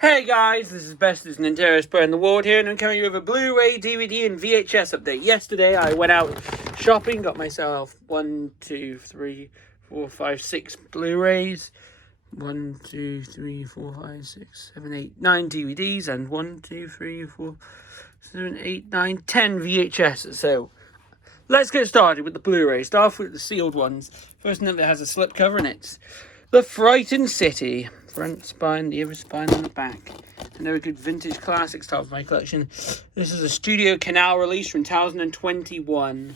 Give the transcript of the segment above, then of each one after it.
Hey guys, this is bestest Nintendo's player in the world here, and I'm coming with a Blu Ray, DVD, and VHS update. Yesterday I went out shopping, got myself 6 Blu Rays, 9 DVDs, and 10 VHS. So let's get started with the Blu Ray. Start off with the sealed ones. First one that has a slipcover, and it's The Frightened City. Front spine, the other spine on the back. Another good vintage classics top of my collection. This is a Studio Canal release from 2021.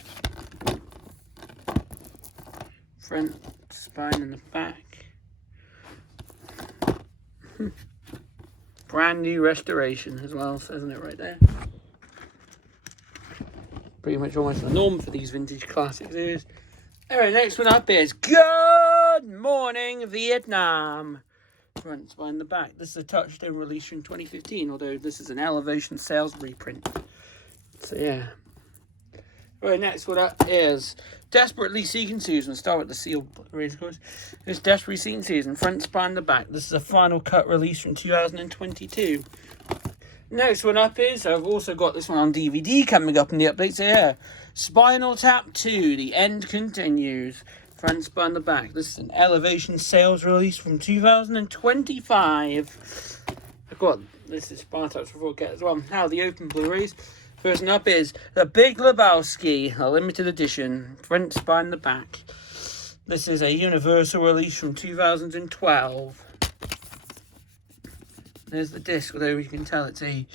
Front spine in the back. Brand new restoration as well, isn't it right there? Pretty much almost the norm for these vintage classic series. Alright, next one up is Good Morning Vietnam. Front spine in the back. This is a Touchstone release from 2015, although this is an Elevation sales reprint. So yeah. Right, next one up is Desperately Seeking Susan. Start with the sealed race course. It's Desperately Seeking Susan. Front spine in the back. This is a final cut release from 2022. Next one up is, I've also got this one on DVD coming up in the update. So yeah, Spinal Tap 2, The End Continues. Front spine in the back. This is an Elevation sales release from 2025. I've got this is Spinal Tap before I get as well. Now the open Blu-rays. First one up is The Big Lebowski, a limited edition. Front spine in the back. This is a Universal release from 2012. There's the disc, although you can tell it's an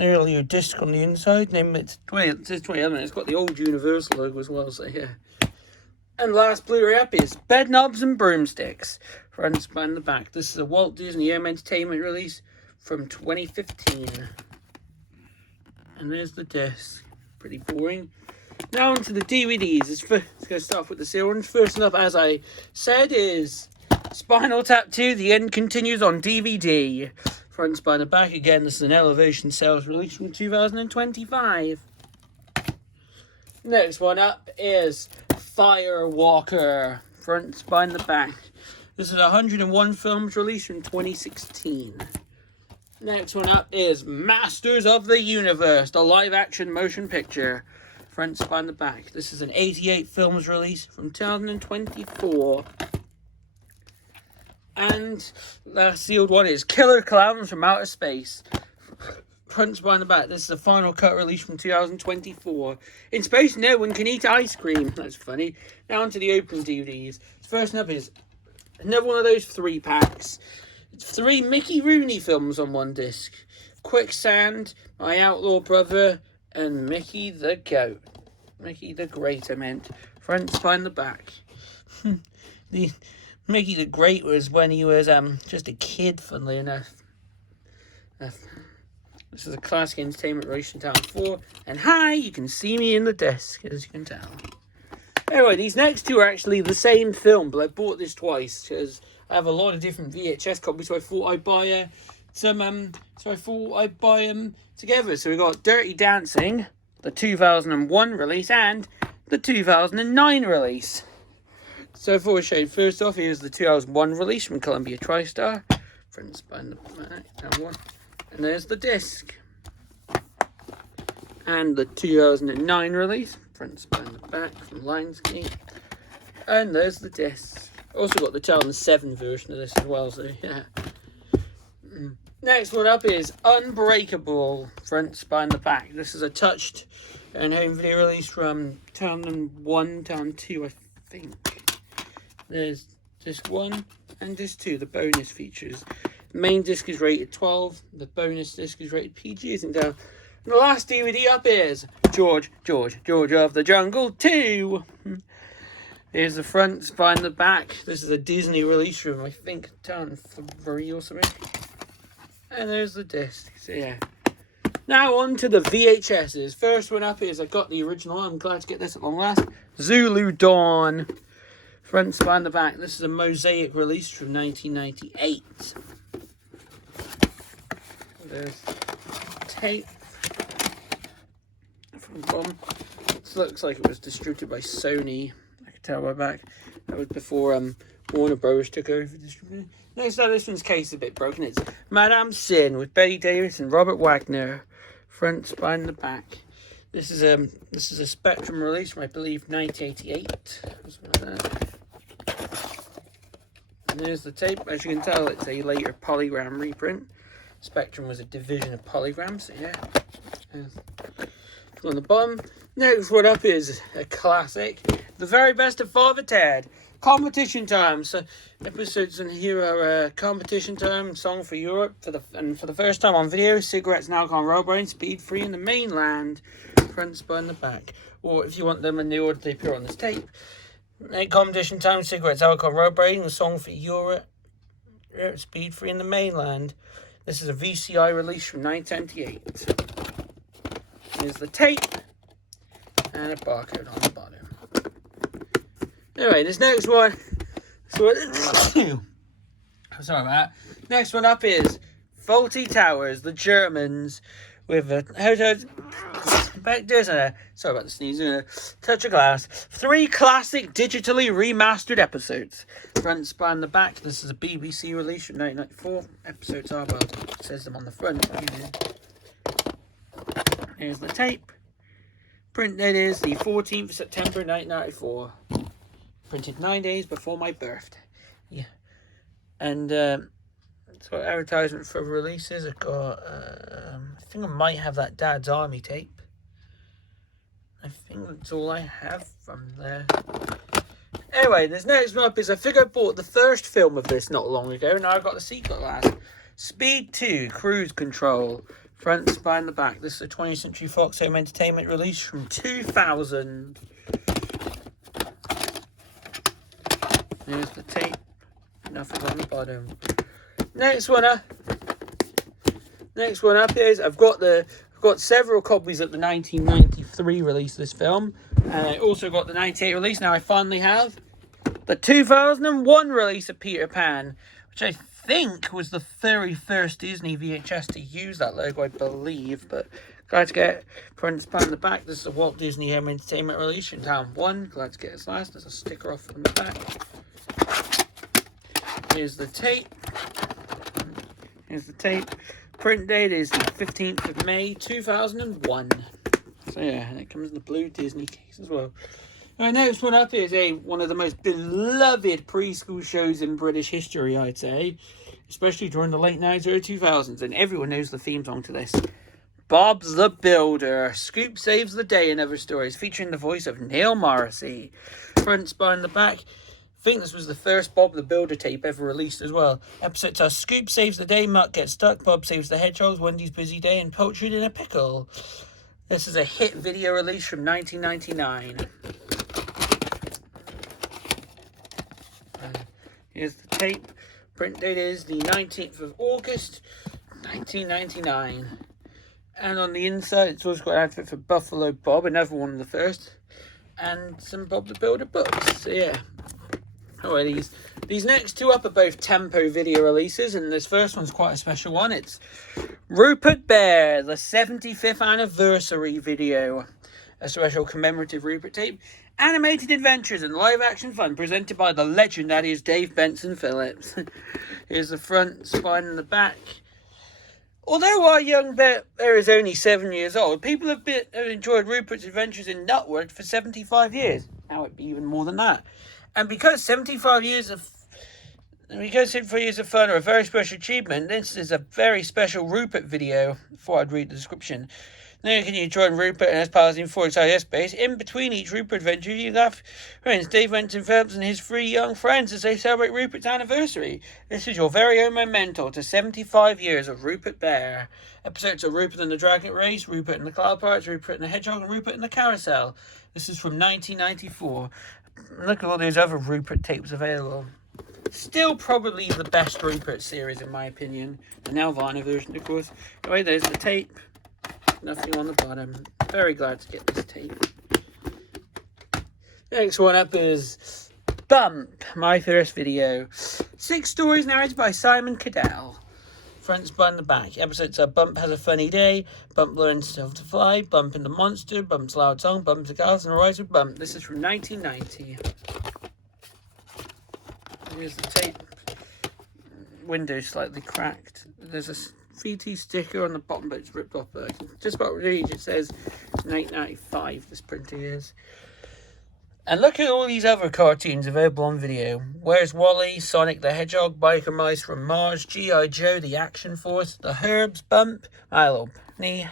earlier disc on the inside. It says 2011. It's got the old Universal logo as well, so yeah. And last Blu-ray up is Bedknobs and Broomsticks. Front spine in the back. This is a Walt Disney Home Entertainment release from 2015. And there's the disc. Pretty boring. Now onto the DVDs. It's going to start off with the sealed ones. First up, as I said, is Spinal Tap 2, The End Continues on DVD. Front spine and back. Again, this is an Elevation sales release from 2025. Next one up is Firewalker. Front spine and the back. This is 101 films released from 2016. Next one up is Masters of the Universe, the live-action motion picture. Front spine and the back. This is an 88 films release from 2024. And the sealed one is Killer Clowns from Outer Space. Front spine and the back. This is a final cut release from 2024. In space, no one can eat ice cream. That's funny. Now onto the open DVDs. First up is another one of those 3-packs. It's 3 Mickey Rooney films on one disc. Quicksand, My Outlaw Brother, and Mickey the Goat. Mickey the Great, I meant. Front spine and the back. The Mickey the Great was when he was just a kid, funnily enough. This is a classic entertainment release from 2004. And hi, you can see me in the disc, as you can tell. Anyway, these next two are actually the same film, but I bought this twice because I have a lot of different VHS copies, so I thought I'd buy them together. So we got Dirty Dancing, the 2001 release, and the 2009 release. So I thought I'd show you. First off, here's the 2001 release from Columbia TriStar. Front spine the back, that one. And there's the disc. And the 2009 release. Front spine the back from Lionsgate. And there's the disc. Also got the 2007 version of this as well, so yeah. Next one up is Unbreakable. Front spine the back. This is a touched and home video release from 2001, 2002, I think. There's disc 1 and disc 2, the bonus features. The main disc is rated 12. The bonus disc is rated PG, isn't there? And the last DVD up is George of the Jungle 2. Here's the front, spine, the back. This is a Disney release from, I think, 2003 or something. And there's the disc. So yeah. Now on to the VHSs. First one up is, I got the original. I'm glad to get this at long last. Zulu Dawn. Front, spine, the back. This is a Mosaic release from 1998. There's tape from the bottom. This looks like it was distributed by Sony. I can tell by back. That was before Warner Bros. Took over for distribution. Next up, this one's case is a bit broken. It's Madame Sin with Betty Davis and Robert Wagner. Front, spine, and the back. This is a Spectrum release from, I believe, 1988. And there's the tape. As you can tell, it's a later polygram reprint. Spectrum was a division of Polygram, so yeah. On the bottom. Next one up is a classic, The Very Best of Father Ted. Competition time. So episodes in here are competition time, song for Europe, for the first time on video, cigarettes and alcohol, roll brain, speed free in the mainland, front, spine, the back. Or if you want them in the order they appear on this tape. Competition time, cigarettes, alcohol, roll brain, the song for Europe, speed free in the mainland. This is a VCI release from 1978. Here's the tape and a barcode on the bottom. Anyway, this next one. Sorry about that. Next one up is Faulty Towers, the Germans, with a back there's a sorry about the sneezing, a touch of glass. 3 classic digitally remastered episodes. Front, spine, the back. This is a BBC release from 1994. Episodes are, well, it says them on the front. Here's the tape. Print date is the 14th of September 1994. Printed 9 days before my birthday. Yeah. And so advertisement for releases. I've got I think I might have that Dad's Army tape. I think that's all I have from there. Anyway, this next one up is I think I bought the first film of this not long ago. Now I've got the sequel last. Speed 2, Cruise Control. Front, spine, the back. This is a 20th Century Fox Home Entertainment release from 2000. There's the tape. Nothing on the bottom. Next one up is I've got several copies of the 1993 release of this film, and I also got the 98 release. Now I finally have the 2001 release of Peter Pan, which I think was the very first Disney VHS to use that logo, I believe. But glad to get front, spine, the back. This is a Walt Disney Home Entertainment release in Town 1. Glad to get this last. There's a sticker off on the back. Here's the tape. Print date is the 15th of May 2001. So yeah, and it comes in the blue Disney case as well. Alright, next one up is one of the most beloved preschool shows in British history, I'd say. Especially during the late 90s, early 2000s. And everyone knows the theme song to this. Bob's the Builder. Scoop saves the day in other stories. Featuring the voice of Neil Morrissey. Front, spine, the back. I think this was the first Bob the Builder tape ever released as well. Episodes are Scoop saves the day, Mutt gets stuck, Bob saves the hedgehogs, Wendy's busy day, and Poultry in a pickle. This is a hit video release from 1999. Here's the tape. Print date is the 19th of August, 1999. And on the inside, it's also got an outfit for Buffalo Bob, another one of the first, and some Bob the Builder books. So yeah. Oh, these next two up are both Tempo video releases, and this first one's quite a special one. It's Rupert Bear, the 75th anniversary video. A special commemorative Rupert tape. Animated adventures and live action fun presented by the legend that is Dave Benson Phillips. Here's the front, spine, and the back. Although our young Bear is only 7 years old, people have enjoyed Rupert's adventures in Nutwood for 75 years. Now it'd be even more than that. And because 75 years of fun are a very special achievement, this is a very special Rupert video. Before I'd read the description. Now you can join Rupert and his pals in 4 exciting space. In between each Rupert adventure, you have friends Dave Benson Phillips and his 3 young friends as they celebrate Rupert's anniversary. This is your very own memento to 75 years of Rupert Bear. Episodes of Rupert and the Dragon Race, Rupert and the Cloud Pirates, Rupert and the Hedgehog, and Rupert and the Carousel. This is from 1994. Look at all those other Rupert tapes available. Still probably the best Rupert series in my opinion. The Nelvana version, of course. Anyway, there's the tape. Nothing on the bottom. Very glad to get this tape. Next one up is Bump, my first video. 6 stories narrated by Simon Cadell. Front, spine, the back. Episodes are Bump has a funny day, Bump learns to fly, Bump and the monster, Bump's loud song, Bump's the gals, and a rise with Bump. This is from 1990. Here's the tape. Window slightly cracked. There's a VT sticker on the bottom, but it's ripped off there. Just about read, it says 1995, this printing is. And look at all these other cartoons available on video. Where's Wally, Sonic the Hedgehog, Biker Mice from Mars, G.I. Joe, The Action Force, The Herbs, Bump, My Little Pony,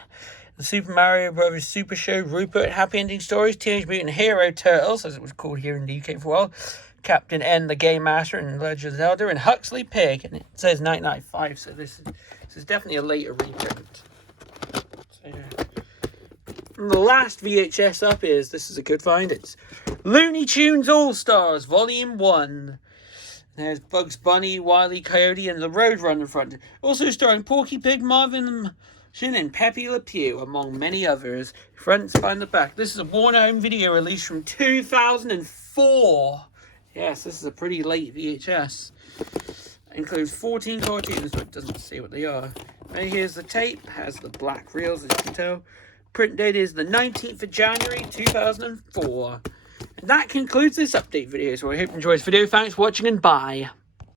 The Super Mario Brothers Super Show, Rupert, Happy Ending Stories, Teenage Mutant Hero Turtles, as it was called here in the UK for a while, Captain N, the Game Master, and Legend of Zelda, and Huxley Pig. And it says 1995, so this is definitely a later reprint. So, yeah. And the last VHS up this is a good find, it's Looney Tunes All-Stars, Volume 1. There's Bugs Bunny, Wile E. Coyote, and the Roadrunner front. Also starring Porky Pig, Marvin the Martian, and Pepe Le Pew, among many others. Fronts behind the back. This is a Warner Home Video release from 2004. Yes, this is a pretty late VHS. It includes 14 cartoons, but it doesn't say what they are. And here's the tape. It has the black reels, as you can tell. Print date is the 19th of January, 2004. And that concludes this update video, so I hope you enjoyed this video. Thanks for watching and bye.